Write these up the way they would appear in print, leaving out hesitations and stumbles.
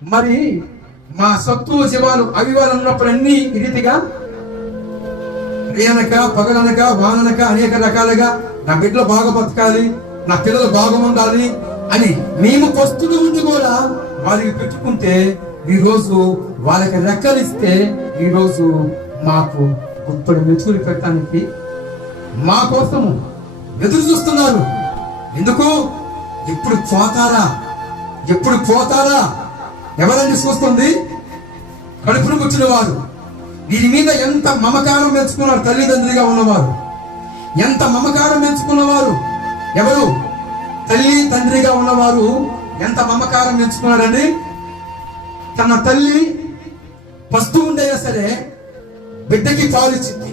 మరి మా శత్రువు జీవాలు అవివాలు ఉన్నప్పుడు అన్ని ఈ రీతిగా రేయనక పగలనక వాననక అనేక రకాలుగా నా బిడ్డలు బాగా బతకాలి, నా పిల్లలు బాగా ఉండాలి అని మేము పస్తులు ఉండి కూడా వాళ్ళకి పెట్టుకుంటే ఈరోజు వాళ్ళకి రెక్కలిస్తే ఈరోజు మాకు గుప్పడి మెతుకులు పెట్టడానికి మా కోసము ఎదురు చూస్తున్నారు. ఎందుకు? ఎప్పుడు పోతారా, ఎప్పుడు పోతారా? ఎవరని చూస్తుంది? కడుపును కూర్చున్న వారు. వీరి మీద ఎంత మమకారం పెంచుకున్నారు తల్లిదండ్రులుగా ఉన్నవారు, ఎంత మమకారం పెంచుకున్నవారు. ఎవరు? తల్లి తండ్రిగా ఉన్నవారు ఎంత మమకారం పెంచుకున్నారండి. తన తల్లి పస్తూ ఉండేనా సరే బిడ్డకి పాలు ఇచ్చింది,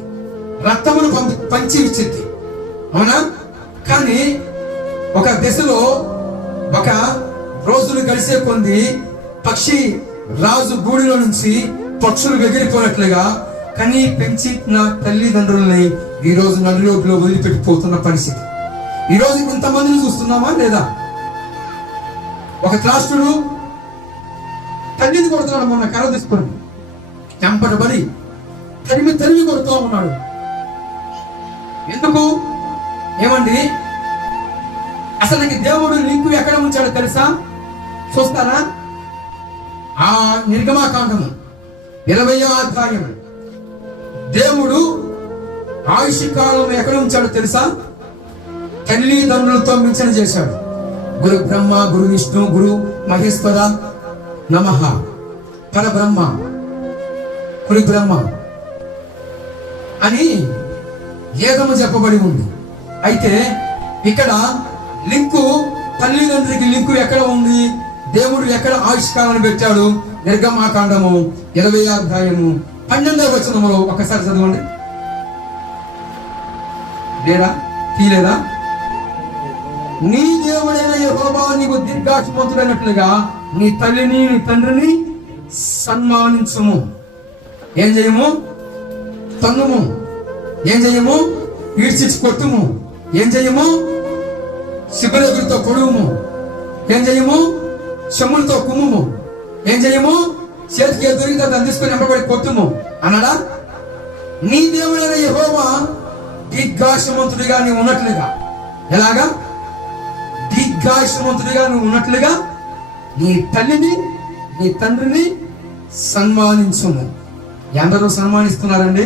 రక్తమును పంచి ఇచ్చింది, అవునా? కానీ ఒక దశలో ఒక రోజులు గడిసే కొంది పక్షి రాజు గూడిలో నుంచి పక్షులు ఎగిరిపోయినట్లుగా కని పెంచిన తల్లిదండ్రుల్ని ఈ రోజు నడి రోడ్లో వదిలిపెట్టిపోతున్న పరిస్థితి. ఈ రోజు ఇంతమందిని చూస్తున్నామా లేదా? ఒక త్రాష్టుడు తల్లిని కొడుతున్నాడు, మొన్న కర్ర తీసుకొని చెంపటబడి తరిమి కొడుతూ ఉన్నాడు. ఎందుకు? ఏమండి, అసలు దేవుడు లింకు ఎక్కడ ఉంచాడో తెలుసా? చూస్తారా? ఆ నిర్గమాకాండము 20వ అధ్యాయం. దేవుడు ఆయుష్ కాలం ఎక్కడ ఉంచాడో తెలుసా? తల్లిదండ్రులతో మించన చేశాడు. గురు బ్రహ్మ, గురు విష్ణు, గురు మహేశ్వర నమః, పరబ్రహ్మ, గురు బ్రహ్మ అని ఏదము చెప్పబడి ఉంది. అయితే ఇక్కడ లింకు, తల్లిదండ్రులకి లింకు ఎక్కడ ఉంది? దేవుడు ఎక్కడ ఆవిష్కారాన్ని పెట్టాడు? నిర్గమాకాండము 20వ అధ్యాయము 12వ వచనములో ఒకసారి చదవండి. లేదా తీలేదా? నీ దేవుడైన యెహోవా నీకు దీర్ఘాయుష్మంతుడైనట్లుగా నీ తల్లిని నీ తండ్రిని సన్మానించుము. ఏం చేయము? తన్నుము. ఏం చేయము? ఈడ్చిచ్చి కొట్టుము. ఏం చేయము? శిబిరగురితో పొడువుము. ఏం చేయము? చెమ్ములతో కుమ్ముము. ఏం చేయము? చేతికి దొరికితే దాన్ని తీసుకొని ఎంపబడి కొట్టుము అన్నాడా? నీ దేవుడైన యెహోవా దీర్ఘాయుష్మంతుడిగా నీవు ఉన్నట్లుగా. ఎలాగా? దీర్ఘాయుష్మంతుడిగా నువ్వు ఉన్నట్లుగా నీ తల్లిని నీ తండ్రిని సన్మానించుము. ఎందరూ సన్మానిస్తున్నారండి?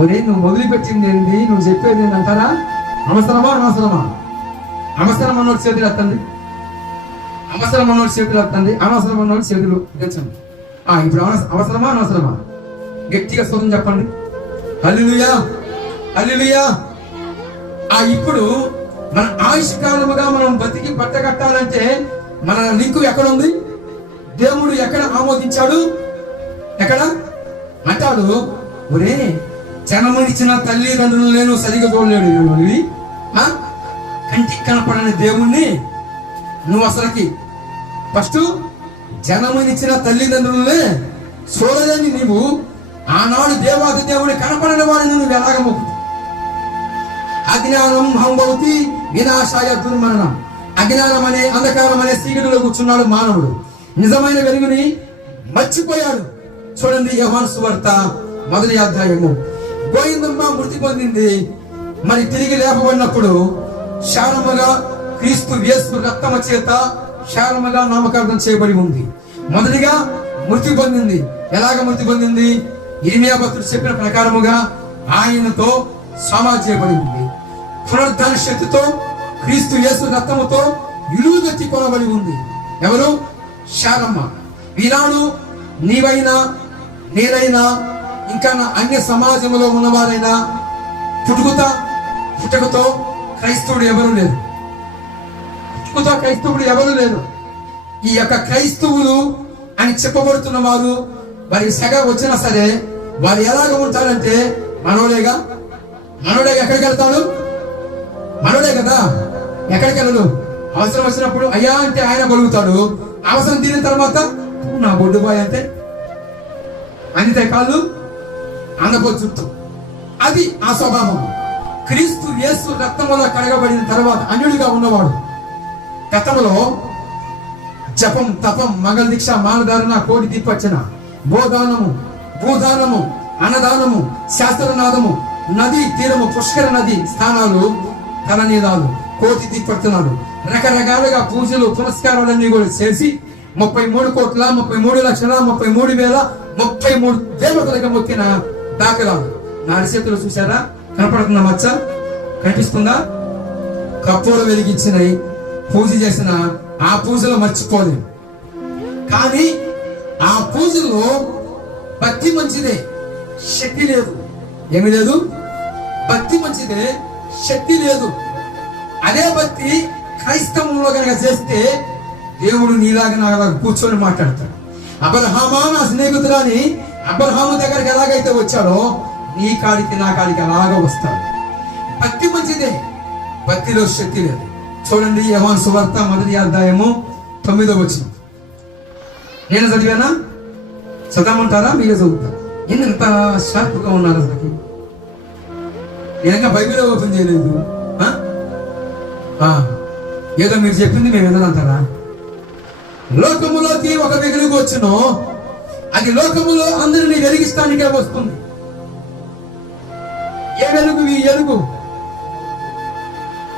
ఒరే, నువ్వు వదిలిపెట్టింది ఏంటి? నువ్వు చెప్పేది ఏంటంటారా? అవసరమా అనవసరమా? అవసరం అన్నోటి చేతులు ఎత్తండి, అవసరం అన్నోటి చేతులు ఎత్తండి, అనవసరం అన్నోటి చేతులు తెచ్చండి. ఇప్పుడు అవసరమా అనవసరమా? గట్టిగా స్వరం చెప్పండి. హల్లెలూయా, హల్లెలూయా. ఇప్పుడు మన ఆయుష్ కాలముగా మనం బతికి పట్టగట్టాలంటే మన లింకు ఎక్కడ ఉంది? దేవుడు ఎక్కడ ఆమోదించాడు? ఎక్కడ అంటాడు? ఒరే, జన్మనిచ్చిన తల్లిదండ్రులు నేను సరిగా చూడలేడు, కంటికి కనపడని దేవుణ్ణి నువ్వు అసలుకి ఫస్ట్ జన్మనిచ్చిన తల్లిదండ్రులనే చూడలేని నీవు ఆనాడు దేవాది దేవుడి కనపడని వాడిని నువ్వు ఎలాగ మొక్కు? అజ్ఞానం హంభవతి వినాశాయ దుర్మరణం. అజ్ఞానం అనే అంధకారం అనే చీకటిలో కూర్చున్నాడు మానవుడు. నిజమైన వెలుగుని మర్చిపోయాడు. చూడండి, యోహాను సువార్త 1వ అధ్యాయము. గోవిందమ్మ మృతి పొందింది. మరి తిరిగి లేపబడినప్పుడు శారముగా క్రీస్తు యేసు రక్తమ చేత శారముగా నామకరణం చేయబడి ఉంది. మొదటిగా మృతి పొందింది. ఎలాగ మృతి పొందింది? ఇర్మియా భక్తుడు చెప్పిన ప్రకారముగా ఆయనతో సమాధి చేయబడి ఉంది. పునరుద్ధాన శక్తితో క్రీస్తు యేసు రక్తముతో ఇలువెత్తి కొనబడి ఉంది. ఎవరు? శారమ్మ. ఈనాడు నీవైనా నేనైనా ఇంకా అన్య సమాజంలో ఉన్నవారైనా పుట్టుకతో క్రైస్తవుడు ఎవరు లేరు. పుట్టుకతో క్రైస్తవుడు ఎవరు లేరు. ఈ యొక్క క్రైస్తవులు అని చెప్పబడుతున్న వారు వారి సెగ వచ్చినా సరే వారు ఎలాగ ఉంటారంటే మనోడేగా. ఎక్కడికి వెళ్తాడు? మనోడే కదా. ఎక్కడికి వెళ్ళడు? అవసరం వచ్చినప్పుడు అయ్యా అంటే ఆయన గొలుగుతాడు. అవసరం తీరిన తర్వాత నా బొడ్డు బాయ్ అంటే అందితే కాళ్ళు అందపో చుట్టూ. అది ఆ స్వభావం. క్రీస్తు యేసు రక్తం వల్ల కడగబడిన తర్వాత అన్యుడిగా ఉన్నవాడు గతంలో జపం, తపం, మంగళ దీక్ష, మానధారణ, కోటి దీపచ్చన, భూదానము, అన్నదానము, శాస్త్రనాదము, నది తీరము, పుష్కర నది స్థానాలు, తలనీదాలు, కోటి దీపడుతున్నాడు. రకరకాలుగా పూజలు పురస్కారాలన్నీ కూడా చేసి 33,33,33,33 దేవతలుగా మొక్కిన దాఖలాలు. నా అరిచేతులు చూసారా? కనపడుతున్న మచ్చ కనిపిస్తుందా? కప్పులు వెలిగించినవి, పూజ చేసిన ఆ పూజలు మర్చిపోలేదు. కానీ ఆ పూజలో భక్తి మంచిదే, శక్తి లేదు. ఏమి లేదు? భక్తి మంచిదే, శక్తి లేదు. అదే భక్తి క్రైస్తవంలో కనుక చేస్తే దేవుడు నీలాగా నాగా కూర్చొని మాట్లాడతాడు. అబ్రహామా నా స్నేహితులని అబ్రహాము దగ్గరికి ఎలాగైతే వచ్చాడో నీ కాడికి నా కాడికి అలాగా వస్తాడు. భక్తి మంచిదే, భక్తిలో శక్తి లేదు. చూడండి, యోహాను సువార్త 1వ అధ్యాయము 9వ వచనం. నేను చదివానా? చదవమంటారా? మీరే చదువుతారు. ఎంత షార్ప్గా ఉన్నారు అసలు. నేను బైబిల్ ఓపెన్ చేయలేదు. ఏదో మీరు చెప్పింది మేము వినాలంటారా? లోకములోకి ఒక వెలుగు వచ్చును, అది లోకములో అందరినీ వెలిగిస్తానికే వస్తుంది. ఏ వెలుగు? ఈ వెలుగు.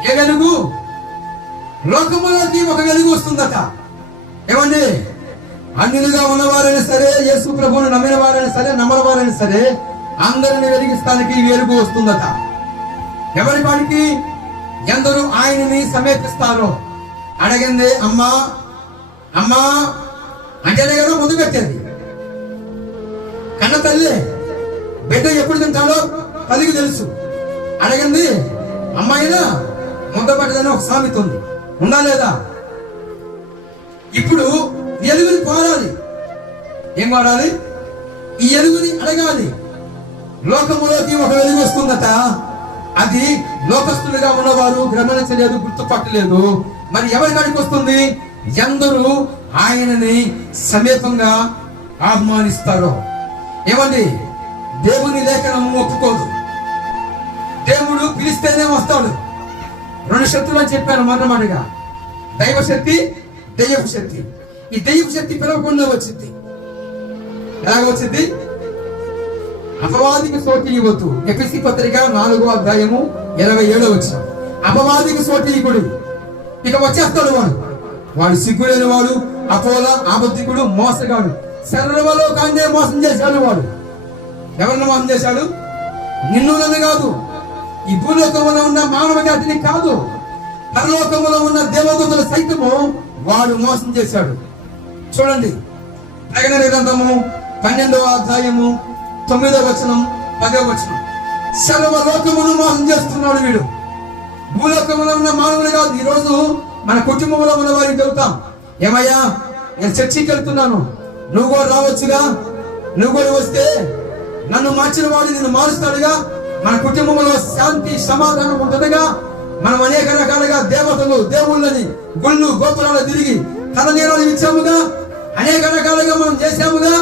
ఏ వెలుగు? లోకములోకి ఒక వెలుగు వస్తుందట. ఏమండి? అన్యులుగా ఉన్నవారైనా సరే, యేసు ప్రభువును నమ్మిన వారైనా సరే, నమ్మని వారైనా సరే, అందరిని వెలిగిస్తానికి ఈ వెలుగు వస్తుందట. ఎవరి వాడికి? ఎందరూ ఆయనని సమీపిస్తారో. అడగింది అమ్మా అమ్మా అంటేనే కదా ముందు పెట్టేది. కన్న తల్లి బిడ్డ ఎప్పుడు తింటాడో తల్లికి తెలుసు. అడగింది అమ్మాయినా ముద్ద పట్టదని ఒక సామెత ఉంది, ఉందా లేదా? ఇప్పుడు ఎలుగుని కోరాలి. ఏం కోరాలి? ఈ ఎలుగుని అడగాలి. లోకములోకి ఒక వెలుగు వస్తుందట. అది లోకస్తులుగా ఉన్నవారు గమనించలేదు, గుర్తుపట్టలేదు. మరి ఎవరి కాడికి వస్తుంది? ఎందరూ ఆయనని సమీపంగా ఆహ్వానిస్తారో. ఏమండి? దేవుని లేఖనం ఒప్పుకోదు. దేవుడు పిలిస్తేనే వస్తాడు. 2 శక్తులు అని చెప్పాను మొదటిగా. దైవ శక్తి, దెయ్యపు శక్తి. ఈ దెయ్యపు శక్తి పిలవకుండా వచ్చింది. ఎలాగ వచ్చింది? అపవాదికి సోటి ఇవ్వద్దు. ఎఫెసీ పత్రిక 4వ అధ్యాయము 27వ వచనం. అపవాదికి సోటి ఇవ్వడు. ఇక వచ్చేస్తాడు వాడు సిగ్గులేని వాడు, అపోల, ఆబద్ధికుడు, మోసగాడు. సర్వలోకాన్నే మోసం చేశాడు వాడు. ఎవరిని మోసం చేశాడు? నిన్ను నన్ను కాదు, ఈ భూలోకంలో ఉన్న మానవ జాతిని కాదు, పరలోకంలో ఉన్న దేవదూతల సైతము వాడు మోసం చేశాడు. చూడండి, ప్రకటన గ్రంథము 12వ అధ్యాయము 9వ వచనం 10వ వచనం. సర్వలోకమును మోసం చేస్తున్నాడు వీడు. భూలోకంలో ఉన్న మానవులు కాదు. ఈరోజు మన కుటుంబంలో ఉన్న వారికి చెబుతాం, ఏమయ్యా నేను చర్చికి వెళ్తున్నాను, నువ్వు కూడా రావచ్చుగా, నువ్వు కూడా వస్తే నన్ను మార్చిన వాడు నిన్ను మారుస్తాడుగా, మన కుటుంబంలో శాంతి సమాధానం ఉంటుందిగా. మనం అనేక రకాలుగా దేవతలు దేవుళ్ళని గుళ్ళు గోపురాలు తిరిగి తలనీరాలు ఇచ్చాముగా, అనేక రకాలుగా మనం చేశాముగా.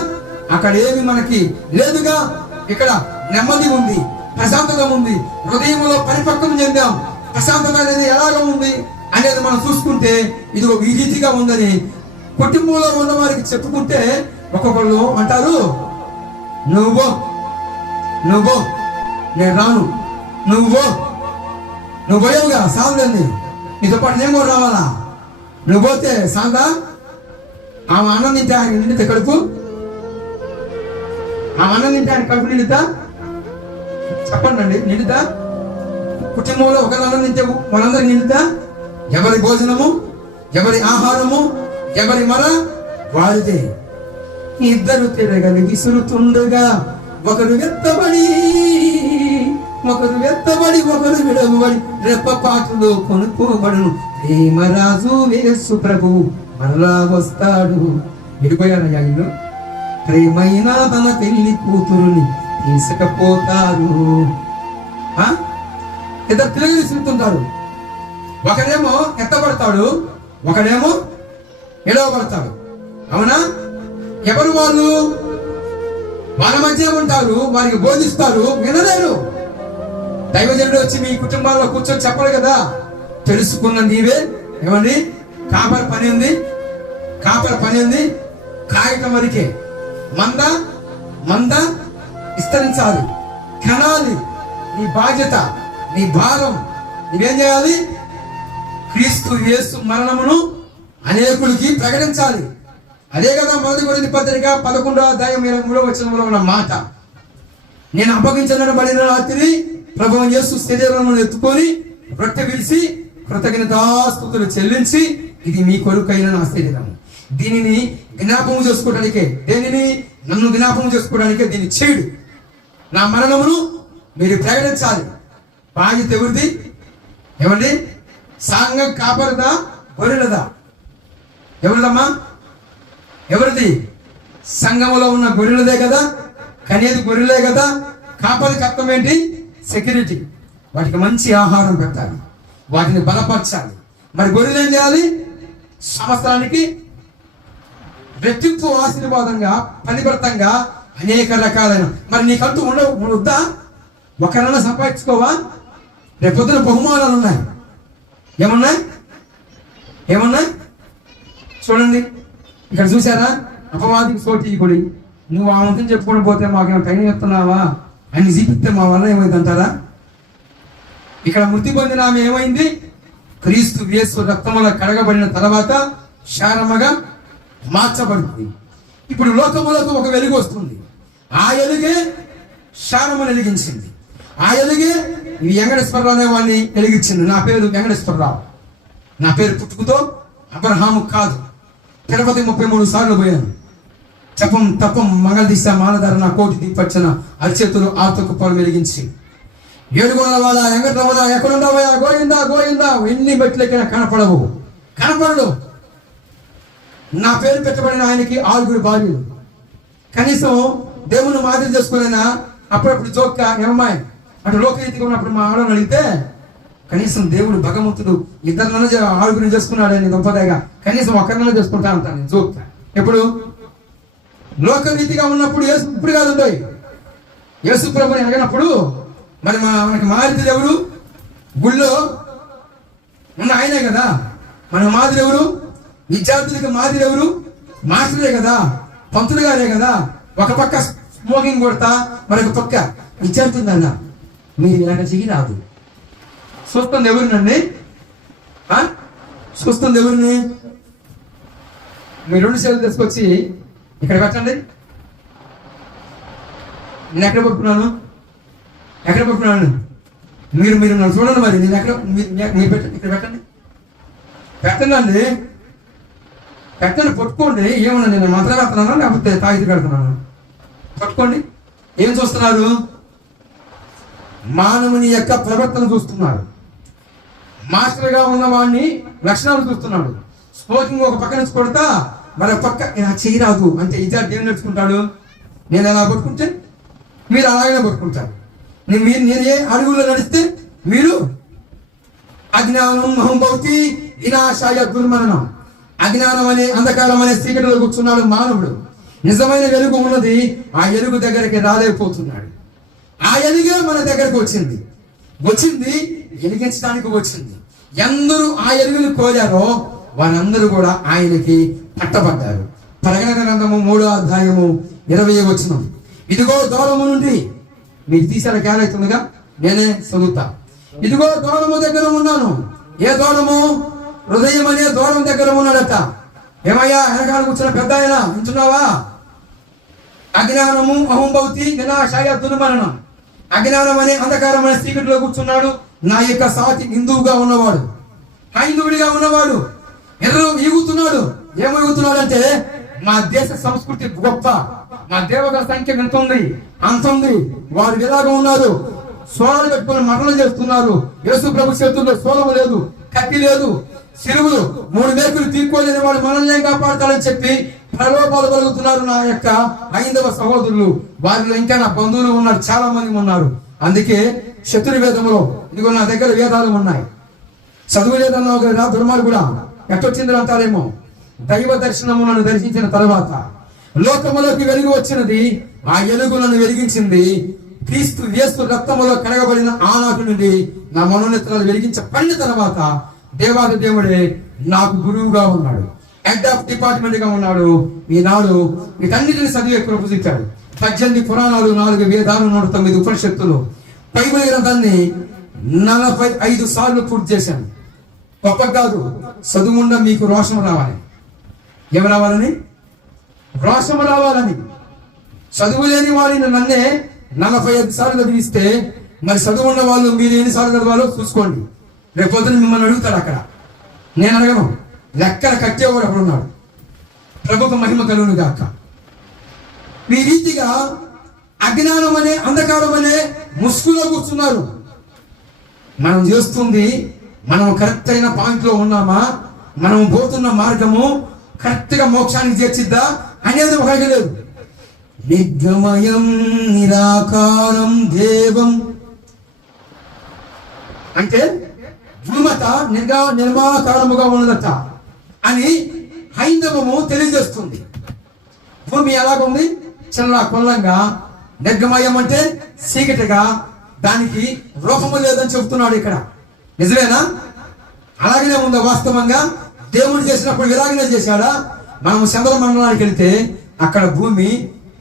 అక్కడ ఏమి మనకి లేదుగా. ఇక్కడ నెమ్మది ఉంది, ప్రశాంతత ఉంది, హృదయంలో పరిపక్వం చెందాం. ప్రశాంతత అనేది ఎలాగ ఉంది అనేది మనం చూసుకుంటే ఇది ఈ రీతిగా ఉందని కుటుంబంలో ఉన్న వారికి చెప్పుకుంటే ఒక్కొక్కళ్ళు అంటారు, నువ్వు నేను రాను, నువ్వు పోయావుగా సాందని, నీతో పాటు నేను కూడా రావాలా? నువ్వు పోతే సాందా ఆమె అన్నం తింటే ఆయన నిండితే కడుపు, ఆమె అన్నం తింటే ఆయన కడుపు నిండుతా? చెప్పండి అండి, నిండుతా? కుటుంబంలో ఒకరి అన్నం తింటే వాళ్ళందరూ నిండుతా? ఎవరి భోజనము, ఎవరి ఆహారము, ఎవరి మర వారిదే. ఇద్దరు తిరగలి విసురుతుండగా ఒకరు వెత్తబడి ఒకరు విడవబడి రెప్పపాటులో కొనుక్కోబడును. ప్రేమరాజు యేసు ప్రభు మరలా వస్తాడు. విడిపోయారయ్యా ఇల్లు. ప్రేమైన తన పెళ్లి కూతురుని తీసుకపోతారు. ఇద్దరు తిరిగి విసురుతుంటారు. ఒకడేమో ఎత్తబడతాడు, ఒకడేమో ఎడవబడతాడు. అవునా? ఎవరు వాళ్ళు? వాళ్ళ మధ్య ఉంటారు, వారికి బోధిస్తారు, వినలేరు. దైవజనుడు వచ్చి మీ కుటుంబాల్లో కూర్చొని చెప్పరు కదా, తెలుసుకున్న నీవే. ఏమండి? కాపరి పని ఉంది, కాపర పని ఉంది కాయటం వరకే. మంద విస్తరించాలి, కనాలి. నీ బాధ్యత, నీ భారం. నువ్వేం చేయాలి? క్రీస్తు యేసు మరణమును అనేకులకి ప్రకటించాలి. అదే కదా 1 కొరింథీ పత్రిక 11:23 ఉన్న మాట. నేను అప్పగించబడిన రాత్రి ప్రభువు యేసు శరీరమును ఎత్తుకొని రొట్టె విరిచి కృతజ్ఞతాస్తుతులు చెల్లించి, ఇది మీ కొరకైన నా శరీరము, దీనిని జ్ఞాపకం చేసుకోవడానికే, నన్ను జ్ఞాపకం చేసుకోవడానికే దీన్ని చేయుడు. నా మరణమును మీరు ప్రకటించాలి. బాధ్యత ఎవరిది? ఏమండి? సంఘం కాపరిదా, గొర్రెలదా? ఎవరిదమ్మా? ఎవరిది? సంఘములో ఉన్న గొర్రెలదే కదా, కనేది గొర్రెలే కదా. కాపరికి అర్థం ఏంటి? సెక్యూరిటీ. వాటికి మంచి ఆహారం పెట్టాలి, వాటిని బలపరచాలి. మరి గొర్రెలు ఏం చేయాలి? సంవత్సరానికి రెట్టింపు ఆశీర్వాదంగా, ఫలిభరితంగా అనేక రకాలైన. మరి నీకంటూ వద్దా? ఒకరైనా సంపాదించుకోవా? రేపొద్దున బహుమానాలు ఉన్నాయి. ఏమున్నాయి చూడండి. ఇక్కడ చూసారా? అపవాదికి సోటి కొడి. నువ్వు ఆ వంతు చెప్పుకొని పోతే మాకేమో టైం చెప్తున్నావా అని చూపిస్తే మా వల్ల ఏమైంది అంటారా? ఇక్కడ మృతి పొందిన ఆమె ఏమైంది? క్రీస్తు యేసు రక్తములో కడగబడిన తర్వాత శారమగా మార్చబడుతుంది. ఇప్పుడు లోకములకు ఒక వెలుగు వస్తుంది. ఆ వెలుగే శారము వెలిగించింది. ఆ వెలుగే ఈ వెంకటేశ్వరరావు అనే వాడిని వెలిగించింది. నా పేరు వెంకటేశ్వరరావు. నా పేరు పుట్టుకతో అబ్రహాము కాదు. తిరుపతి 33 సార్లు పోయాను. జపం తపం మంగళదీశ మానధరణ కోటి దీపచ్చన అరిచేతులు ఆతకు పొలం వెలిగించి 7 గోడల వాళ్ళ వెంకటరమణ ఎక్కడుండవయా గోయిందా ఎన్ని మెట్లెక్కినా కనపడడు. నా పేరు పెట్టబడిన ఆయనకి 6 భార్యలు. కనీసం దేవుని మాదిరి చేసుకునేనా అప్పుడప్పుడు జోక్క ఏమమ్మాయి అటు లోకరీతిగా ఉన్నప్పుడు మా ఆడని అడిగితే, కనీసం దేవుడు భగవంతుడు 6 చేసుకున్నాడని గొప్పదేగా, కనీసం ఒకరినైనా చేసుకుంటా అంటాను నేను జోక్క. ఎప్పుడు లోకరీతిగా ఉన్నప్పుడు ఇప్పుడు కాదు ఉంటాయి. యేసు ప్రభుని అడిగినప్పుడు మరి మనకి మాదిరి ఎవరు? గుళ్ళో ఉన్న ఆయనే కదా. మన మాదిరి ఎవరు? విద్యార్థులకి మాదిరి ఎవరు? మాస్టరే కదా, పంతులు గారే కదా. ఒక పక్క స్మోకింగ్ కొడతా, మరొక పక్క విద్యార్థులన్న మీరు ఇలాగ చెయ్యి రాదు. చూస్తుంది ఎవరినండి? చూస్తుంది ఎవరిని? మీరు 2 సేవలు తీసుకొచ్చి ఇక్కడ పెట్టండి. నేను ఎక్కడ పట్టుకున్నాను? మీరు నన్ను చూడండి. మరి నేను ఎక్కడ మీరు పెట్టండి, ఇక్కడ పెట్టండి పట్టుకోండి. ఏమన్నా నేను మంత్రం పెడుతున్నానా లేకపోతే తాగితి పెడుతున్నాను? పట్టుకోండి. ఏం చూస్తున్నారు? మానవుని యొక్క ప్రవర్తన చూస్తున్నారు. మాస్టర్గా ఉన్న వాడిని లక్షణాలు చూస్తున్నాడు. స్మోకింగ్ ఒక పక్క నుంచి కొడతా, మరో పక్క ఇలా చేయరాదు అంటే విద్యార్థి ఏం నేర్చుకుంటాడు? నేను ఎలా పట్టుకుంటే మీరు అలాగనే పట్టుకుంటారు. నేను ఏ అడుగులో నడిస్తే మీరు అజ్ఞానం మహంభౌతి వినాశాయ దుర్మరణం. అజ్ఞానం అనే అంధకారం అనే చీకటిలో కూర్చున్నాడు మానవుడు. నిజమైన వెలుగు ఉన్నది, ఆ వెలుగు దగ్గరికి రాలేకపోతున్నాడు. ఆ వెలుగే మన దగ్గరకు వచ్చింది వెలిగించడానికి వచ్చింది. ఎందరూ ఆ వెలుగుని కోరారో వారందరూ కూడా ఆయనకి పట్టబడ్డారు. ప్రకటన గ్రంథము 3:20 ఇదిగో దూరము నుండి, మీరు తీసారా క్యారెక్టర్గా? నేనే చదువుతా. ఇదిగో దూరము దగ్గర ఉన్నాను. ఏ దూరము? హృదయం అనే దూరం దగ్గర ఉన్నాడట. ఏమయ్యా వెనకాల కూర్చున్న పెద్ద ఆయన వింటున్నావా? అజ్ఞానము అహంభౌతి వినాశాయ దుర్మరణం. అజ్ఞానం అనే అంధకారం అనే చీకటిలో కూర్చున్నాడు నా యొక్క సాటి హిందువుగా ఉన్నవాడు, హైందువుడిగా ఉన్నవాడు. ఎదురు ఈగుతున్నాడు. ఏమీగుతున్నాడంటే మా దేశ సంస్కృతి గొప్ప, మా దేవతల సంఖ్య ఎంతుంది అంతుంది. వారు ఎలాగా ఉన్నారు? సోలాలు పెట్టుకుని మరణం చేస్తున్నారు. యేసు ప్రభు చేతుల్లో సోలము లేదు, కత్తి లేదు, సిలువులు 3 మేకులు తీసుకోలేని వాడు మనల్ని ఏం కాపాడతాడని చెప్పి ప్రలోభాలు కలుగుతున్నారు నా యొక్క హైందవ సహోదరులు. వారిలో ఇంకా నా బంధువులు ఉన్నారు, చాలా మంది ఉన్నారు. అందుకే శత్రువేదంలో ఇదిగో నా దగ్గర వేదాలు ఉన్నాయి. చదువులేదన్న ఒక దుర్మార్గుడా ఎట్టొచ్చింది అంటారేమో. దైవ దర్శనము నన్ను దర్శించిన తర్వాత లోకములోకి వెలుగు వచ్చినది. ఆ వెలుగులను వెలిగించింది క్రీస్తు యేసు రక్తములో కడగబడిన ఆనాటి నుండి నా మనోనేత్రాలు వెలిగించబడిన తర్వాత దేవాది దేవుడే నాకు గురువుగా ఉన్నాడు. హెడ్ ఆఫ్ డిపార్ట్మెంట్ గా ఉన్నాడు. ఈనాడు వీటన్నిటిని చదివే ప్రపోజిచ్చాడు. 18 పురాణాలు, 4 వేదాలు, 109 ఉపనిషత్తులు, బైబిల్ గ్రంథాన్ని 45 సార్లు పూర్తి చేశాను. గొప్ప కాదు, చదువుండా మీకు రోషం రావాలి. ఏమి రావాలని? రోషం రావాలని. చదువు లేని వాడిని నన్నే 45 సార్లు చదివిస్తే మరి చదువు ఉన్న వాళ్ళు మీరు ఎన్నిసార్లు చదవాలో చూసుకోండి. రేపొద్దున మిమ్మల్ని అడుగుతాడు అక్కడ. నేను అడగను, లెక్కల కట్టేవాడు అక్కడ ఉన్నాడు. ప్రభుకు మహిమ కలుగును గాక. ఈ రీతిగా అజ్ఞానం అనే, అంధకారం అనే ముసుగులో కూర్చున్నారు. మనం చేస్తుంది, మనం కరెక్ట్ అయిన పాయింట్లో ఉన్నామా, మనం పోతున్న మార్గము కరెక్ట్ గా మోక్షానికి చేర్చిద్దా అనేది ఒక లేదు. నిర్గమయం నిరాకారం దేవం అంటే భూమత నిర్మాకారముగా ఉన్నదట అని హైందవము తెలియజేస్తుంది. భూమి ఎలాగుంది? చిన్న కొల్లంగా. నిర్గమయం అంటే చీకటిగా, దానికి రూపము లేదని చెబుతున్నాడు ఇక్కడ. నిజమేనా? అలాగనే ఉందా వాస్తవంగా? దేవుడు చేసినప్పుడు ఇలాగనే చేశాడా? మనం చంద్రమండలానికి వెళ్తే అక్కడ భూమి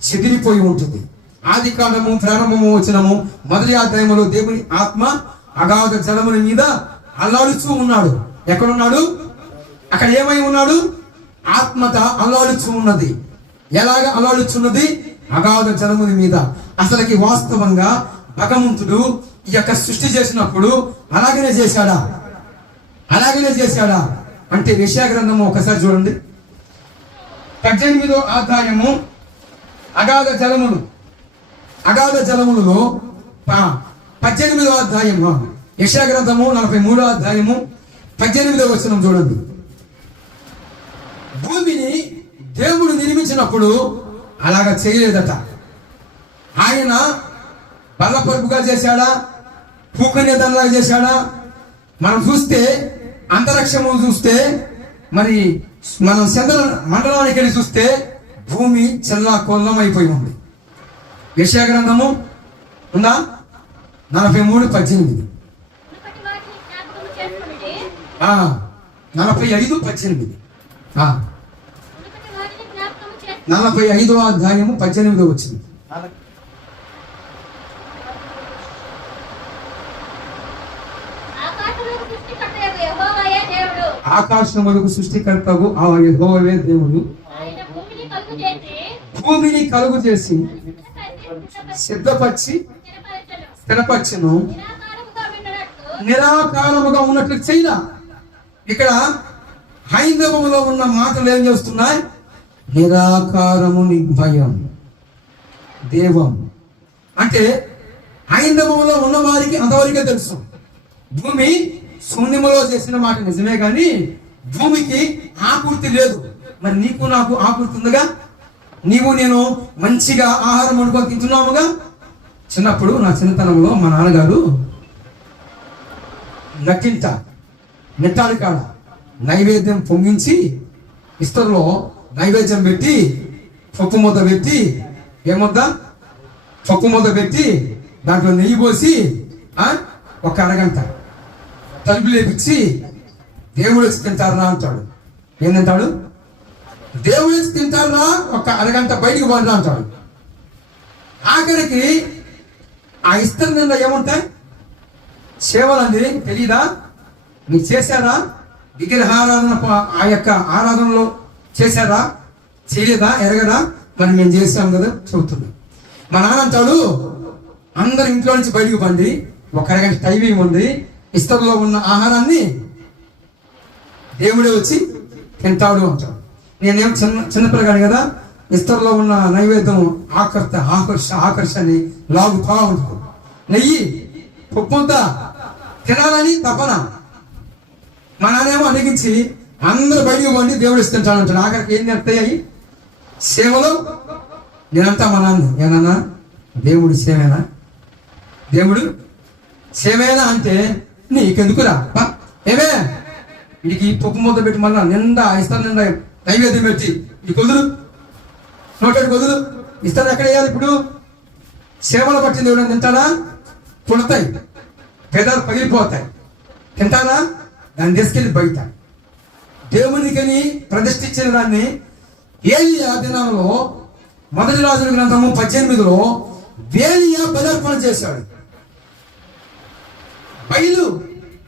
చెదిరిపోయి ఉంటుంది. ఆది కాండము ప్రారంభము వచనము మొదటి అధ్యాయంలో దేవుని ఆత్మ అగాధ జలముల మీద అల్లాడుచూ ఉన్నాడు. ఎక్కడున్నాడు? అక్కడ ఏమై ఉన్నాడు? ఆత్మత అల్లాడుచూ ఉన్నది. ఎలాగ అల్లాడుచున్నది? అగాధ జలముల మీద. అసలుకి వాస్తవంగా భగవంతుడు ఈ యొక్క సృష్టి చేసినప్పుడు అలాగనే చేశాడా? అలాగనే చేశాడా అంటే యెషయా గ్రంథము ఒకసారి చూడండి. 18వ అధ్యాయము అగాధ జలములలో 18వ అధ్యాయము యెషయా గ్రంథము 43వ అధ్యాయము 18వ వచనం చూడండి. భూమిని దేవుడు నిర్మించినప్పుడు అలాగా చేయలేదట. ఆయన బల్లపరుపుగా చేశాడా? పూకనే దానిలాగా చేశాడా? మనం చూస్తే అంతరిక్షము చూస్తే, మరి మనం చంద్ర మండలానికి వెళ్ళి చూస్తే భూమి చెల్లా కొల్లం అయిపోయి ఉంది. యెషయా గ్రంథము ఉందా? 43:18 45:18 45వ అధ్యాయము 18వ వచ్చింది. ఆకాశములకు సృష్టికర్తకు ఆ యెహోవాయే దేవుడు. భూమిని కలుగు చేసి సిద్ధపరిచి స్థిరపరచెను. నిరాకారముగా ఉన్నట్లు చేయలా. ఇక్కడ హైందవములో ఉన్న మాటలు ఏం చేస్తున్నాయి? నిరాకారము నిర్భయం దేవం అంటే హైందవములో ఉన్న వారికి అంతవరకే తెలుసు. భూమి శూన్యములో చేసిన మాట నిజమే కానీ భూమికి ఆకృతి లేదు. మరి నీకు నాకు ఆకృతి ఉందిగా. నీవు నేను మంచిగా ఆహారం వండుకొని తింటున్నాముగా. చిన్నప్పుడు నా చిన్నతనంలో మా నాన్నగారు నక్కింట నెట్టాలి కాడ నైవేద్యం పొంగించి ఇస్తరులో నైవేద్యం పెట్టి పప్పు ముద్ద పెట్టి, పప్పు ముద్ద పెట్టి దాంట్లో నెయ్యి పోసి ఒక అరగంట తలుపు లేపించి దేవుడు వచ్చి తింటారా అంటాడు. ఏం తింటాడు? దేవుడు వచ్చి తింటారా, ఒక అరగంట బయటికి పోండి అంటాడు. ఆఖరికి ఆ ఇస్తరు నిండా ఏముంటాయి? సేవలండి. తెలీదా? మీరు చేశారా? విగ్రహారాధన ఆ యొక్క ఆరాధనలో చేశారా? చేయలేదా? ఎరగదా? మరి మేము చేశాం కదా చెబుతున్నాం. మా నాన్న అంటాడు, అందరు ఇంట్లో నుంచి బయటికి పండి, ఒక అరగంట టైం ఇవ్వండి, ఇస్తరులో ఉన్న ఆహారాన్ని దేవుడే వచ్చి తింటాడు అంటాడు. నేనేం చిన్నపిల్లగాడు కదా, ఇస్తరులో ఉన్న నైవేద్యం ఆకర్షని లాగుతా ఉంటుంది. నెయ్యి పప్పుంతా తినాలని తపన. మా నాన్నేమో అడిగించి అందరూ బయటికి పోండి దేవుడు ఇస్తుంటాడు అంటాడు. ఆఖరికి ఏం నేర్తాయి సేవలో? నేనంతా మా నాన్న ఏనన్నా దేవుడు సేవేనా? దేవుడు సేవేనా అంటే నీకెందుకురా? ఏమే వీడికి పప్పు ముద్ద పెట్టి మళ్ళా నిండా ఇస్తాను, నిండా నైవేద్యం పెట్టి ఈ కుదురు నోటెడు కుదురు ఇస్తాను. ఎక్కడ వేయాలి ఇప్పుడు? సేవలు పట్టింది ఎవరైనా తింటాడా? పుడతాయి, పెదాలు పగిలిపోతాయి. తింటారా? దాన్ని తీసుకెళ్ళి బయట దేవునికని ప్రతిష్ఠించిన దాన్ని ఏలియా దినాలలో 1 రాజుల గ్రంథము 18లో ఏలియా బలి చేశాడు. బయలు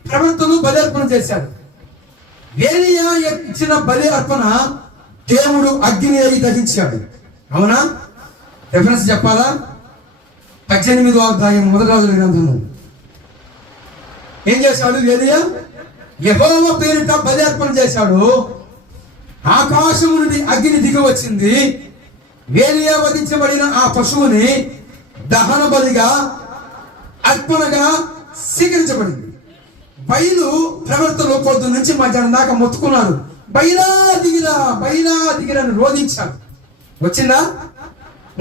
ప్రవక్తలు బలి చేశాడు. ఏలియా ఇచ్చిన బలి అర్పణ దేవుడు అగ్ని అయి దహించాడు. అవునా? రెఫరెన్స్ చెప్పాలా? 18వ అధ్యాయం 1 రాజుల గ్రంథము. ఏం చేశాడు ఏలియా? యెహోవా పేరిట బలి అర్పణ చేశాడు. ఆకాశము నుండి అగ్ని దిగి వచ్చింది. ఏలియా వధించబడిన ఆ పశువుని దహన బలిగా అర్పణగా స్వీకరించబడింది. బయలు ప్రవర్తనలో పొద్దు నుంచి మధ్యాహ్నం దాకా మొత్తుకున్నారు. బయలా దిగిరా అని రోధించారు. వచ్చిందా?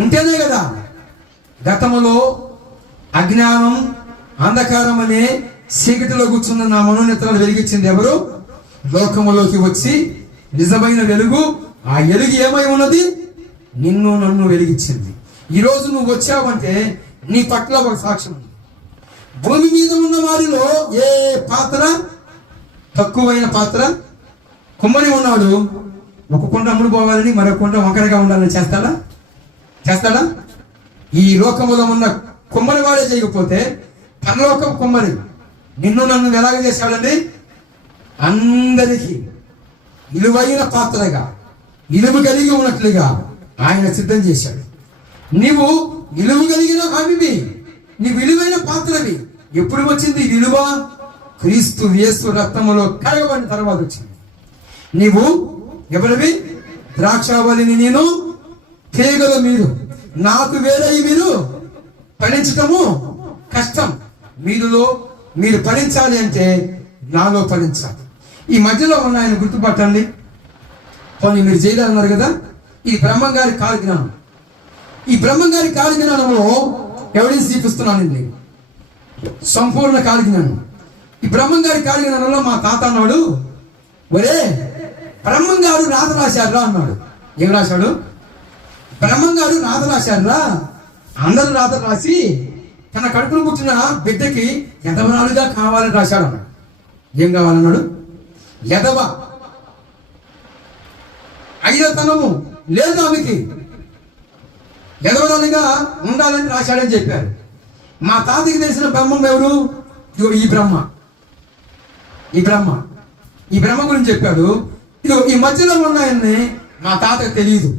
ఉంటేనే కదా. గతంలో అజ్ఞానం అంధకారం అనే చీకటిలో కూర్చున్న నా మనోనేత్రాలు వెలిగించింది ఎవరు? లోకములోకి వచ్చి నిజమైన వెలుగు, ఆ వెలుగు ఏమై ఉన్నది? నిన్ను నన్ను వెలిగించింది. ఈరోజు నువ్వు వచ్చావంటే నీ పట్ల ఒక సాక్ష్యం ఉంది. భూమి మీద ఉన్న వారిలో ఏ పాత్ర తక్కువైన పాత్ర? కుమ్మరి ఉన్నాడు, ఒక కుండ అమ్ముడుపోవాలని మరొక కుండ వంకరగా ఉండాలని చేస్తాడా? ఈ లోకములో ఉన్న కుమ్మరి వాడే చేయకపోతే పరలోకం కుమ్మరి నిన్ను నన్ను ఎలాగ చేశాడండి? అందరికీ విలువైన పాత్రగా, విలువ కలిగి ఉన్నట్లుగా ఆయన సిద్ధం చేశాడు. నీవు విలువ కలిగిన అవివి, నీ విలువైన పాత్రవి. ఎప్పుడు వచ్చింది విలువ? క్రీస్తు యేసు రక్తములో కడగబడిన తర్వాత వచ్చింది. నీవు ఎవరివి? ద్రాక్షావళిని నేను, తీగలు మీరు. నాకు వేరై మీరు ఫలించటము కష్టం. మీరు ఫలించాలి అంటే నాలో ఫలించాలి. ఈ మధ్యలో ఉన్న ఆయన గుర్తుపట్టండి. పోనీ మీరు చేయలేదన్నారు కదా. ఈ బ్రహ్మంగారి కాలజ్ఞానం, ఈ బ్రహ్మంగారి కాలజ్ఞానంలో ఎవిడెన్స్ చూపిస్తున్నాను నేను, సంపూర్ణ కాలజ్ఞానం. ఈ బ్రహ్మంగారి కాలజ్ఞానంలో మా తాత అన్నాడు, ఒరే బ్రహ్మంగారు రాత రాశారా అన్నాడు. ఏం రాశాడు? బ్రహ్మంగారు రాత రాశారా. అందరూ రాత రాసి తన కడుపును పుట్టిన బిడ్డకి ఎదవరాలుగా కావాలని రాశాడు అన్నాడు. ఏం కావాలన్నాడు? ఎదవ, ఐదతనము లేదు ఆమెకి, ఎదవరాలుగా ఉండాలని రాశాడని చెప్పారు. మా తాతకి తెలిసిన బ్రహ్మం ఎవరు? ఈ బ్రహ్మ గురించి చెప్పాడు. ఇది ఈ మధ్యలో ఉన్నాయని మా తాతకు తెలియదు.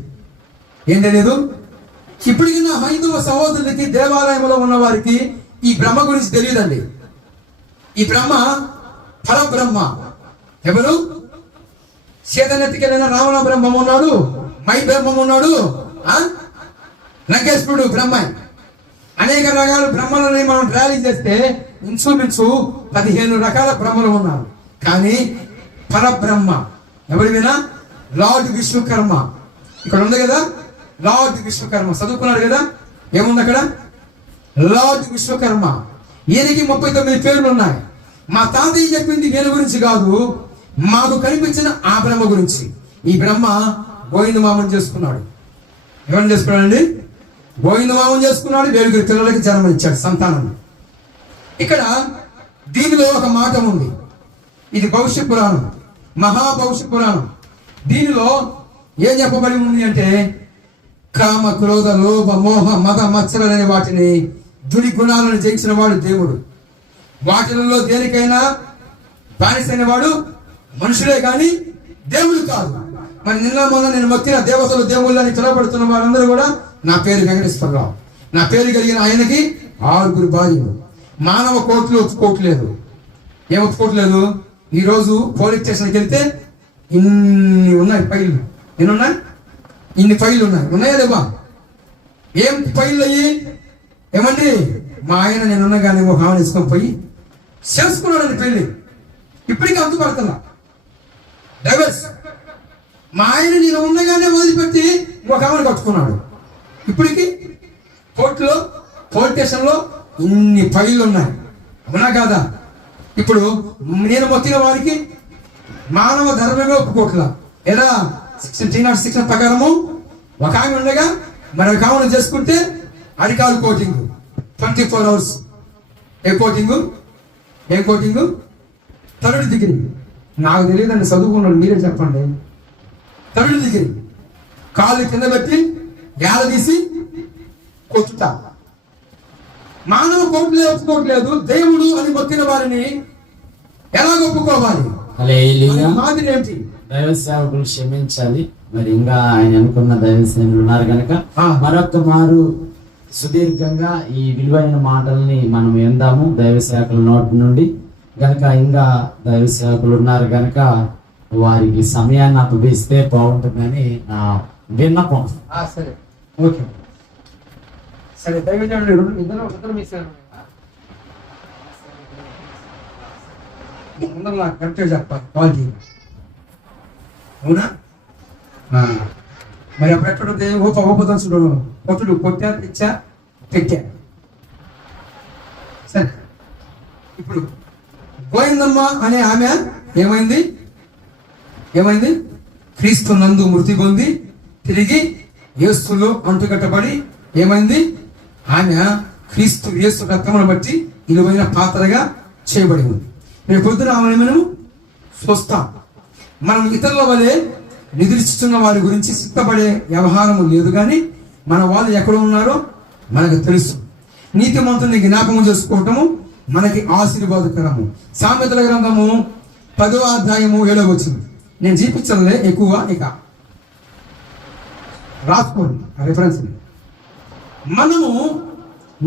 ఏం తెలియదు? ఇప్పటికి నా హైందవ సహోదరులకి, దేవాలయంలో ఉన్న వారికి ఈ బ్రహ్మ గురించి తెలియదండి. ఈ బ్రహ్మ పరబ్రహ్మ. ఎవరు? చేతనెత్తికెళ్ళిన రావణ బ్రహ్మం ఉన్నాడు, మై బ్రహ్మం ఉన్నాడు, లంకేశ్వరుడు బ్రహ్మ. అనేక రకాల బ్రహ్మలని మనం ట్రావెల్ చేస్తే ఇంచుమించు 15 రకాల బ్రహ్మలు ఉన్నారు. కానీ పరబ్రహ్మ ఎవరి వినా? లార్డ్ విశ్వకర్మ. ఇక్కడ ఉంది కదా లార్డ్ విశ్వకర్మ, చదువుకున్నాడు కదా. ఏముంది అక్కడ? లార్డ్ విశ్వకర్మ. ఈయనకి 39 పేర్లు ఉన్నాయి. మా తాతయ్య చెప్పింది వీళ్ళ గురించి కాదు, మాకు కనిపించిన ఆ బ్రహ్మ గురించి. ఈ బ్రహ్మ గోవిందమామం చేసుకున్నాడు. ఎవరిని చేసుకున్నాడండి? గోవిందమామం చేసుకున్నాడు. 7 పిల్లలకి జన్మనిచ్చాడు, సంతానం. ఇక్కడ దీనిలో ఒక మాట ఉంది. ఇది భవిష్య పురాణం, మహాభవిష్య పురాణం. దీనిలో ఏం చెప్పబడి ఉంది అంటే, కామ క్రోధ లోభ మోహ మద మత్సరనే వాటిని దురి గుణాలను జయించిన వాడు దేవుడు. వాటిలలో దేనికైనా బానిసైన వాడు మనుషులే కానీ దేవుడు కాదు. మరి నిన్న మొన్న నేను మొక్కిన దేవతలు దేవుళ్ళని పిలువబడుతున్న వారందరూ కూడా నా పేరు వెంకటేశ్వరరావు. నా పేరు కలిగిన ఆయనకి 6 భార్యలు. మానవ కోర్టులు ఒప్పుకోవట్లేదు. ఏం ఒప్పుకోవట్లేదు? ఈరోజు పోలీస్ స్టేషన్కి వెళ్తే ఇన్ని ఉన్నాయి ఫైళ్ళు. ఎన్నున్నాయి? ఇన్ని ఫైళ్ళు ఉన్నాయా లేవా? ఏం ఫైళ్ళు అయ్యి? ఏమండి, మా ఆయన నేనున్నా కానీ ఒక ఆమెను వేసుకొని పోయి చేసుకున్నాడండి పెళ్ళి. ఇప్పటికీ అంతుపడుతున్నా డైవర్స్. మా ఆయన నేను ఉండగానే వదిలిపెట్టి ఒక ఆమెను కట్టుకున్నాడు. ఇప్పటికీ పోలీస్ స్టేషన్లో ఇన్ని ఫైళ్ళు ఉన్నాయి. అవునా కాదా? ఇప్పుడు నేను మొక్కిన వారికి మానవ ధర్మమే ఒప్పుకోట్లా. ఎలా? 306 ప్రకారము ఒక ఆమె ఉండగా మరొక ఆమెను చేసుకుంటే అధికారులు కోటింగ్ 24 hours. ఏం కోటింగ్? Third degree. నాకు తెలియదండి, చదువుకున్నాడు, మీరే చెప్పండి. తమిళ దిగిరి కాళ్ళు కింద పెట్టి ఏల తీసి కొట్టుట. మానవ కోట్లే ఒప్పుకోవట్లేదు, దేవుడు అని మొక్కిన వారిని ఎలా ఒప్పుకోవాలి? మాదిరి ఏంటి? దైవ సేవకులు క్షమించాలి. మరి ఇంకా ఆయన అనుకున్న దైవ సేవకులు ఉన్నారు కనుక మరొక మారు సుదీర్ఘంగా ఈ విలువైన మాటల్ని మనం ఎందాము దైవ సేవకుల నోటి నుండి. గనక ఇంకా దైవ సేవకులు ఉన్నారు కనుక వారికి సమయాన్ని అప్పగిస్తే బాగుంటుందని నా విన్నపం. సరే, ఓకే, సరే. దైవజనుడు ఇద్దరు మిస్ అందరూ నాకు కరెక్ట్గా చెప్పాలి, కాల్ చేయాలి, అవునా? మరి అప్పుడు దేవుడు పగపోతాడు, కొట్టుడు కొట్టా ఇచ్చా పెట్టా. సరే, ఇప్పుడు గోవిందమ్మ అనే ఆమె ఏమైంది? క్రీస్తు నందు మృతి పొంది తిరిగి యేసులో అంటుకట్టబడి ఏమైంది? ఆమె క్రీస్తు యేసు రక్తమును బట్టి విలువైన పాత్రగా చేయబడి ఉంది. రేపు పొద్దున ఆమెను మనము చూస్తాం. మనం ఇతరుల వలె నిద్రిస్తున్న వారి గురించి సిద్ధపడే వ్యవహారము లేదు, కానీ మన వాళ్ళు ఎక్కడ ఉన్నారో మనకు తెలుసు. నీతిమంతుని జ్ఞాపకం చేసుకోవటము మనకి ఆశీర్వాదకరము. సామెతల గ్రంథము 10వ అధ్యాయము 7వ వచనం. నేను చూపించలే ఎక్కువ, ఇక రాసుకోండి రిఫరెన్స్. మనము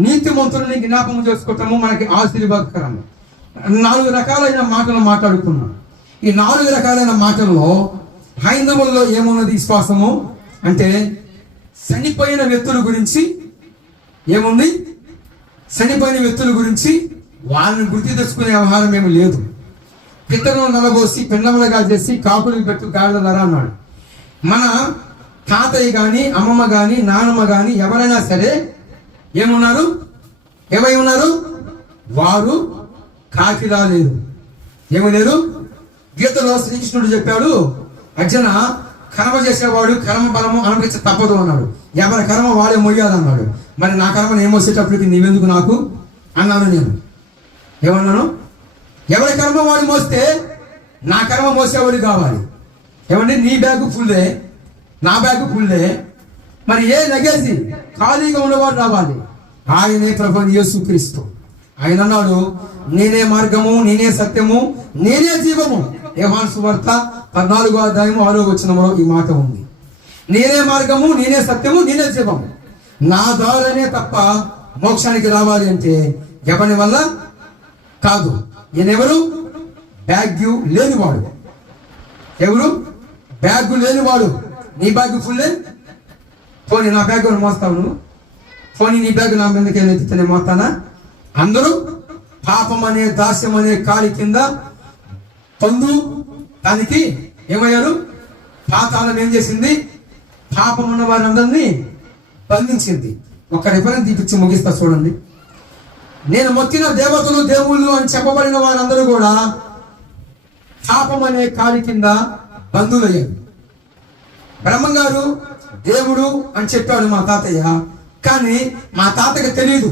నీతిమంతులని జ్ఞాపకం చేసుకోవటము మనకి ఆశీర్వాదకరము. 4 రకాలైన మాటలు మాట్లాడుకున్నాం. ఈ 4 రకాలైన మాటల్లో హైందవుల్లో ఏమున్నది విశ్వాసము అంటే చనిపోయిన వ్యక్తుల గురించి ఏముంది? చనిపోయిన వ్యక్తుల గురించి వాళ్ళని గుర్తు తెచ్చుకునే వ్యవహారం ఏమి లేదు. పిత్తను నలబోసి పిండములుగా చేసి కాకులు పెట్టు గాడిదలరా అన్నాడు. మన తాతయ్య కానీ అమ్మమ్మ కానీ నానమ్మ కానీ ఎవరైనా సరే ఏమై ఉన్నారు? వారు కాకిలా లేదు, ఏమి లేరు. గీతలో శ్రీకృష్ణుడు చెప్పాడు, అర్జున కర్మ చేసేవాడు కర్మ బలము అనుభవించ తప్పదు అన్నాడు. ఎవరి కర్మ వాడే మొయ్యాలన్నాడు. మరి నా కర్మను ఏమోసేటప్పటికి నీవెందుకు నాకు అన్నాను. నేను ఏమన్నాను? ఎవరి కర్మ వాడు మోస్తే నా కర్మ మోసేవాడు కావాలి. ఏమండి, నీ బ్యాగ్ ఫుల్లే, నా బ్యాగ్ ఫుల్లే. మరి ఏ లగేజీ ఖాళీగా ఉన్నవాడు రావాలి. ఆయనే ప్రభు యేసుక్రీస్తు. ఆయన అన్నాడు, నేనే మార్గము, నేనే సత్యము, నేనే జీవము. యోహాను సువార్త 14వ అధ్యాయము 6వ వచనంలో ఈ మాట ఉంది. నేనే మార్గము, నేనే సత్యము, నేనే జీవము. నా ద్వారానే తప్ప మోక్షానికి రావాలి అంటే ఎవరి వల్ల కాదు. ఈయనెవరు? బ్యాగ్ లేనివాడు. ఎవరు? బ్యాగ్ లేనివాడు. నీ బ్యాగ్ ఫుల్లే, పోనీ నా బ్యాగ్ మోస్తావు నువ్వు, పోనీ నీ బ్యాగ్ నా మీదకి ఎత్తితే మోస్తానా? అందరూ పాపం అనే దాస్యం అనే కాలి కింద పొందు దానికి ఏమయ్యారు? పాతాళం ఏం చేసింది? పాపం ఉన్న వారందరినీ బంధించింది. ఒక రిఫరెన్స్ తీపిచ్చి ముగిస్తా చూడండి. నేను మొక్కిన దేవతలు దేవుళ్ళు అని చెప్పబడిన వారందరూ కూడా పాపం అనే కాలి కింద బంధువులయ్యారు. బ్రహ్మంగారు దేవుడు అని చెప్పాడు మా తాతయ్య, కానీ మా తాతకి తెలియదు,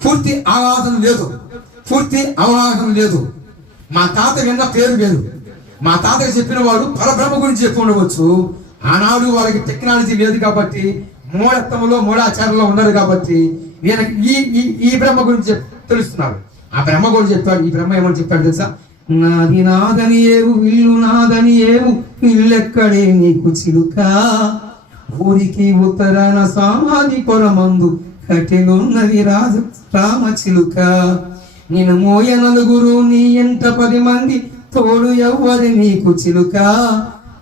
పూర్తి అవగాహన లేదు. మా తాత విన్న పేరు వేరు. మా తాతకి చెప్పిన వాడు పరబ్రహ్మ గురించి చెప్పి ఉండవచ్చు. ఆనాడు వాళ్ళకి టెక్నాలజీ లేదు కాబట్టి, మూఢత్వంలో మూఢాచారంలో ఉన్నారు కాబట్టి ఈయనకి ఈ బ్రహ్మ గురించి తెలుస్తున్నారు. ఆ బ్రహ్మ కూడా చెప్పాడు. ఈ బ్రహ్మ ఏమని చెప్పాడు తెలుసా? నాది నాదని ఏవు, ఇల్లు నాదని ఏవు, ఇల్లెక్కడే నీకు చిలుక, ఊరికి ఉత్తరాన సామాధి పొరమందు కట్టెలున్నది రామ చిలుక, నేను మోయ నలుగురు నీ ఎంట 10 మంది తోడు ఎవ్వరి నీకు చిలుక,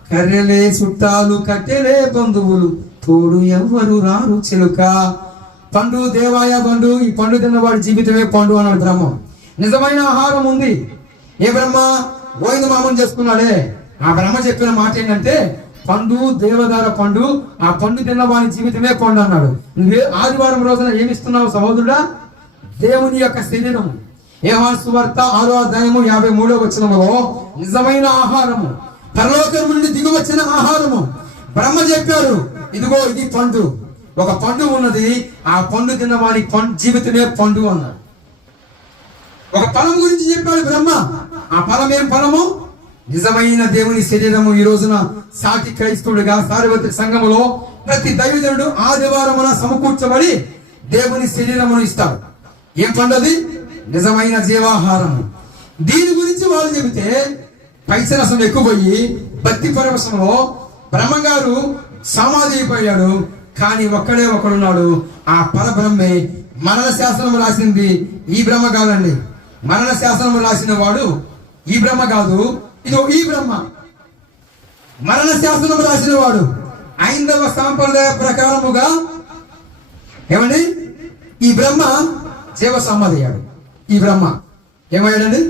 కర్రెలే చుట్టాలు కట్టెలే బంధువులు తోడు ఎవ్వరు రారు చిలుక. పండు దేవాయ పండు, ఈ పండు తిన్నవాడి జీవితమే పండు అన్నాడు బ్రహ్మ. నిజమైన ఆహారం ఉంది. ఏ బ్రహ్మ? గోవింద మామని చేసుకున్నాడే. ఆ బ్రహ్మ చెప్పిన మాట ఏంటంటే, పండు దేవదార పండు, ఆ పండు తిన్నవాడి జీవితమే పండు అన్నాడు. నువ్వే ఆదివారం రోజున ఏమిస్తున్నావు సహోదరుడా? దేవుని యొక్క శరీరము. యోహాను సువార్త 6వ అధ్యాయము 53వ వచనములో నిజమైన ఆహారము, పరలోకం నుండి దిగి వచ్చిన ఆహారము బ్రహ్మ చెప్పాడు. ఇదిగో ఇది పండు, ఒక పండు ఉన్నది, ఆ పండు తిన్నవాడి జీవితమే పండు అన్నాడు. ఒక ఫలం గురించి చెప్పాడు బ్రహ్మ. ఆ ఫలం ఏం ఫలము? నిజమైన దేవుని శరీరము ఈ రోజున సాటి క్రైస్తవుడిగా సార్వత్రిక సంఘములో ప్రతి దైవజనుడు ఆదివారమున సమకూర్చబడి దేవుని శరీరమును ఇస్తారు. ఏం పండది? నిజమైన జీవాహారము. దీని గురించి వాళ్ళు చెబితే పైసరసం ఎక్కువయ్యి భక్తి పరవశంలో బ్రహ్మగారు సమాధి అయిపోయాడు. కానీ ఒక్కడే ఒకడున్నాడు, ఆ పరబ్రహ్మే. మరణ శాసనం రాసింది ఈ బ్రహ్మ కాదండి. మరణ శాసనం రాసిన వాడు ఈ బ్రహ్మ కాదు, ఇదో ఈ బ్రహ్మ. మరణ శాసనం రాసిన వాడు ఐందవ సాంప్రదాయ ప్రకారముగా ఏమండి ఈ బ్రహ్మ జీవ సమాధి అయ్యాడు. ఈ బ్రహ్మ ఏమయ్యాడండి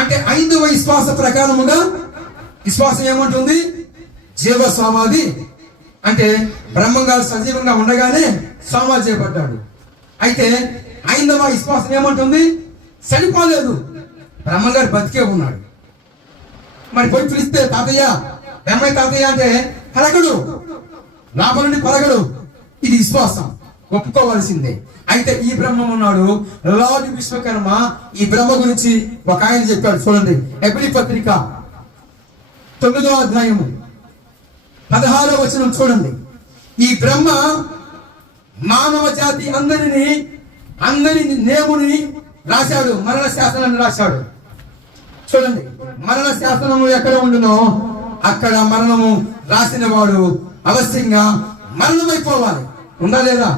అంటే ఐదవ విశ్వాస ప్రకారముగా విశ్వాసం ఏమంటుంది? జీవ సమాధి. అంటే బ్రహ్మంగారు సజీవంగా ఉండగానే సమాధి చేయబడ్డాడు. అయితే ఐదవ విశ్వాసం ఏమంటుంది? చనిపోలేదు, బ్రహ్మంగారు బతికే ఉన్నాడు. మరి పోయి పిలిస్తే తాతయ్య బ్రహ్మయ్య తాతయ్య అంటే పలకడు, లోపల నుండి పలకడు. ఇది విశ్వాసం, ఒప్పుకోవాల్సిందే. అయితే ఈ బ్రహ్మ ఉన్నాడు. లార్డ్ విశ్వకర్మ ఈ బ్రహ్మ గురించి ఒక ఆయన చెప్పాడు. చూడండి, హెబ్రీ పత్రిక 9వ అధ్యాయము 16వ వచనం చూడండి. ఈ బ్రహ్మ మానవ జాతి అందరి నేముని రాశాడు, మరణ శాసనాన్ని రాశాడు. చూడండి, మరణ శాసనము ఎక్కడ ఉండునో అక్కడ మరణము రాసిన వాడు అవశ్యంగా మరణమైపోవాలి. ఉందా లేదా?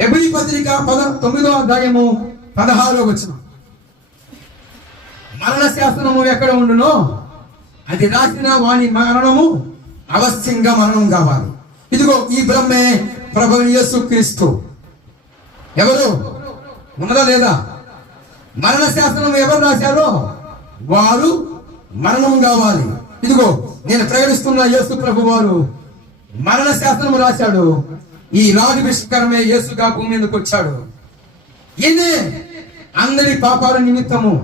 హెబ్రీ పత్రిక 9వ అధ్యాయము 16వ వచనం. మరణ శాసనము ఎక్కడ ఉండునో అది రాసిన వాని మరణము అవశ్యంగా మరణం కావాలి. ఇదిగో ఈ బ్రహ్మే ప్రభువు యేసుక్రీస్తు. ఎవరు? ఉన్నదా లేదా? మరణ శాసనం ఎవరు రాశారో వారు మరణం కావాలి. ఇదిగో నేను ప్రకటిస్తున్న యేసు ప్రభు వారు మరణ శాసనం రాశాడు. ఈ రాజు విశ్వకర్మే యేసుగా భూమి మీదకి వచ్చాడు. ఈయనే అందరి పాపాల నిమిత్తము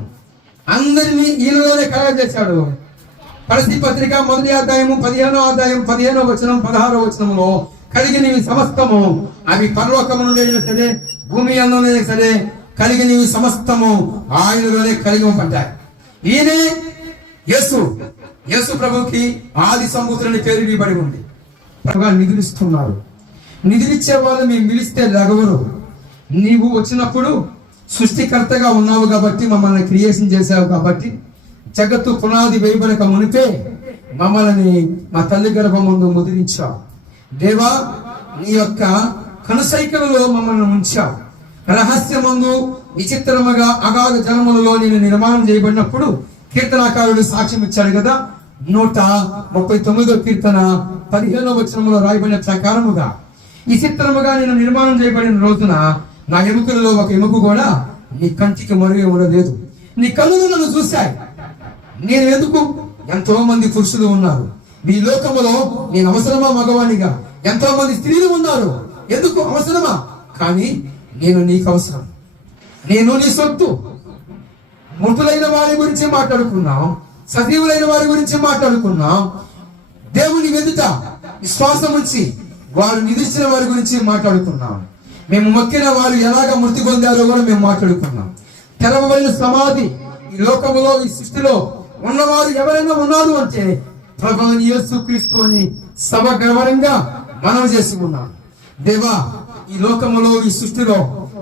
అందరినీ ఈయనలోనే కలగజేశాడు. పరిస్థితి పత్రిక 1వ అధ్యాయము 15వ అధ్యాయం 15వ వచనం 16వ వచనంలో కలిగినవి సమస్తము అవి పరలోకము నుండి సరే భూమి అందులోనే సరే కలిగినవి సమస్తము ఆయనలోనే కలిగి పడ్డాయి. ఈయనే యేసు ప్రభుకి ఆది సంబూతులని పేరు ఇవ్వబడి ఉంది. ప్రభుగా నిధులిస్తున్నారు. నిధులిచ్చే వాళ్ళు మేము పిలిస్తే లగవరు. నీవు వచ్చినప్పుడు సృష్టికర్తగా ఉన్నావు కాబట్టి, మమ్మల్ని క్రియేషన్ చేశావు కాబట్టి, జగత్తు పునాది వేయబడక మునిపే మమ్మల్ని మా తల్లి గర్భం ముందు ముదిరించావు. దేవా, నీ యొక్క కనుసైకలలో మమ్మల్ని ఉంచావు. రహస్యమందు విచిత్రముగా అగాధ జలములలో నేను నిర్మాణం చేయబడినప్పుడు కీర్తనాకారుడు సాక్ష్యం ఇచ్చాడు కదా. 139వ కీర్తన 15వ వచనంలో రాయబడిన ప్రకారముగా విచిత్రముగా నేను నిర్మాణం చేయబడిన రోజున నా ఎముకలలో ఒక ఎముక కూడా నీ కంటికి మరుగే ఉండలేదు. నీ కన్నులు నన్ను చూశాయి. నేను ఎందుకు? ఎంతో మంది పురుషులు ఉన్నారు ఈ లోకములో, నేను అవసరమా? మగవాణిగా ఎంతో మంది స్త్రీలు ఉన్నారు, ఎందుకు? అవసరమా? కానీ నేను నీకు అవసరం. నేను నీ సొత్తు. మృతులైన వారి గురించి మాట్లాడుకున్నాం, సజీవులైన వారి గురించి మాట్లాడుకున్నాం. దేవుని ఎదుట విశ్వాసం ఉంచి వారు నిధించిన వారి గురించి మాట్లాడుకున్నాం. మేము మొక్కిన వారు ఎలాగ మృతి పొందారో కూడా మేము మాట్లాడుకున్నాం. తెరవబడిన సమాధి ఈ లోకములో, ఈ సృష్టిలో ఉన్నవారు ఎవరైనా ఉన్నారు అంటే ప్రభువు యేసుక్రీస్తు అని సభ గర్వంగా మనం చేసుకున్నాం. దేవా, ఈ లోకములో, ఈ సృష్టిలో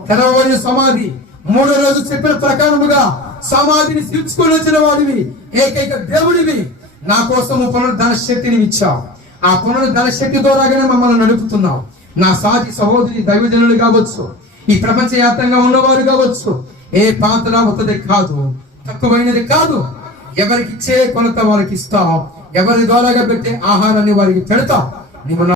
తెరవబడిన సమాధి 3వ రోజు చెప్పిన ప్రకారముగా సమాధిని తీర్చుకొని వచ్చిన వాడివి, ఏకైక దేవుడివి. నా కోసము పునరుద్ధరణ శక్తిని ఇచ్చావు. ఆ పునరుద్ధరణ శక్తి ద్వారాగానే మమ్మల్ని నడుపుతున్నావు. నా సాటి సహోదరి దైవజనులు కావచ్చు, ఈ ప్రపంచ వ్యాప్తంగా ఉన్నవారు కావచ్చు, ఏ పాత్ర అవుతుంది కాదు, తక్కువైనది కాదు. ఎవరికి ఇచ్చే కొలత వారికి ఇస్తావు, ఎవరి ద్వారాగా పెట్టే ఆహారాన్ని వారికి పెడతావు. నీవు